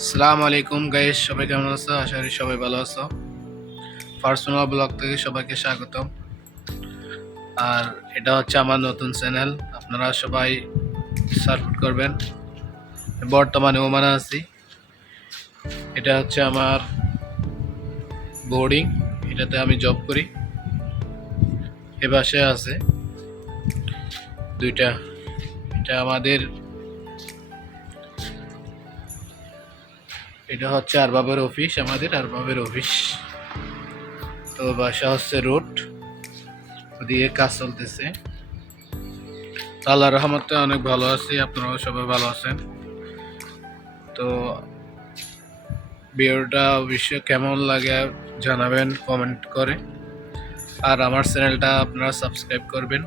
আসসালামু আলাইকুম গাইস, সবাই কেমন আছো? আশা করি সবাই ভালো আছো। পার্সোনাল ব্লগ থেকে সবাইকে স্বাগতম। আর এটা হচ্ছে আমার নতুন চ্যানেল, আপনারা সবাই সাপোর্ট করবেন। বর্তমানে ওমানে আছি। এটা হচ্ছে আমার বোর্ডিং, এটাতে আমি জব করি। এ পাশে আছে দুইটা, এটা আমাদের, এটা হচ্ছে আরবাবের অফিস, আমাদের আরবাবের অফিস। তো বাসা হচ্ছে রোড, ওদিকে কাজ চলতেছে। আল্লাহর রহমতে অনেক ভালো আছি, আপনারাও সবাই ভালো আছেন। তো ভিডিওটা অবশ্যই কেমন লাগে জানাবেন কমেন্ট করে, আর আমার চ্যানেলটা আপনারা সাবস্ক্রাইব করবেন,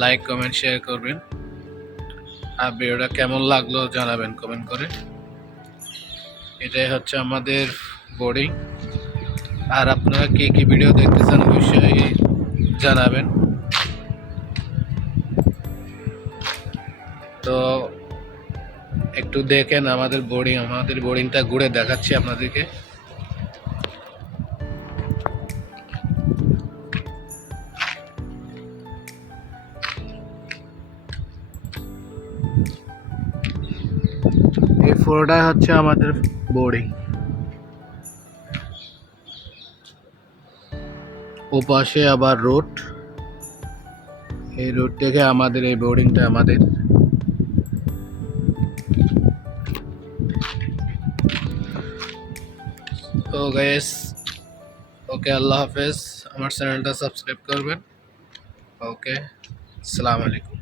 লাইক কমেন্ট শেয়ার করবেন, আর ভিডিওটা কেমন লাগলো জানাবেন কমেন্ট করে। এটাই হচ্ছে আমাদের বোর্ডিং। আর আপনারা কে কি ভিডিও দেখতে চান অবশ্যই জানাবেন। তো একটু দেখেন আমাদের বোর্ডিংটা ঘুরে দেখাচ্ছি আপনাদেরকে। এই ফ্লোরটা হচ্ছে আমাদের বোর্ডিং, ও পাশে আবার রোড, এই রোড থেকে আমাদের এই বোর্ডিংটা আমাদের। তো গাইস, ওকে, আল্লাহ হাফেজ। আমার চ্যানেলটা সাবস্ক্রাইব করবেন। ওকে, আসসালামু আলাইকুম।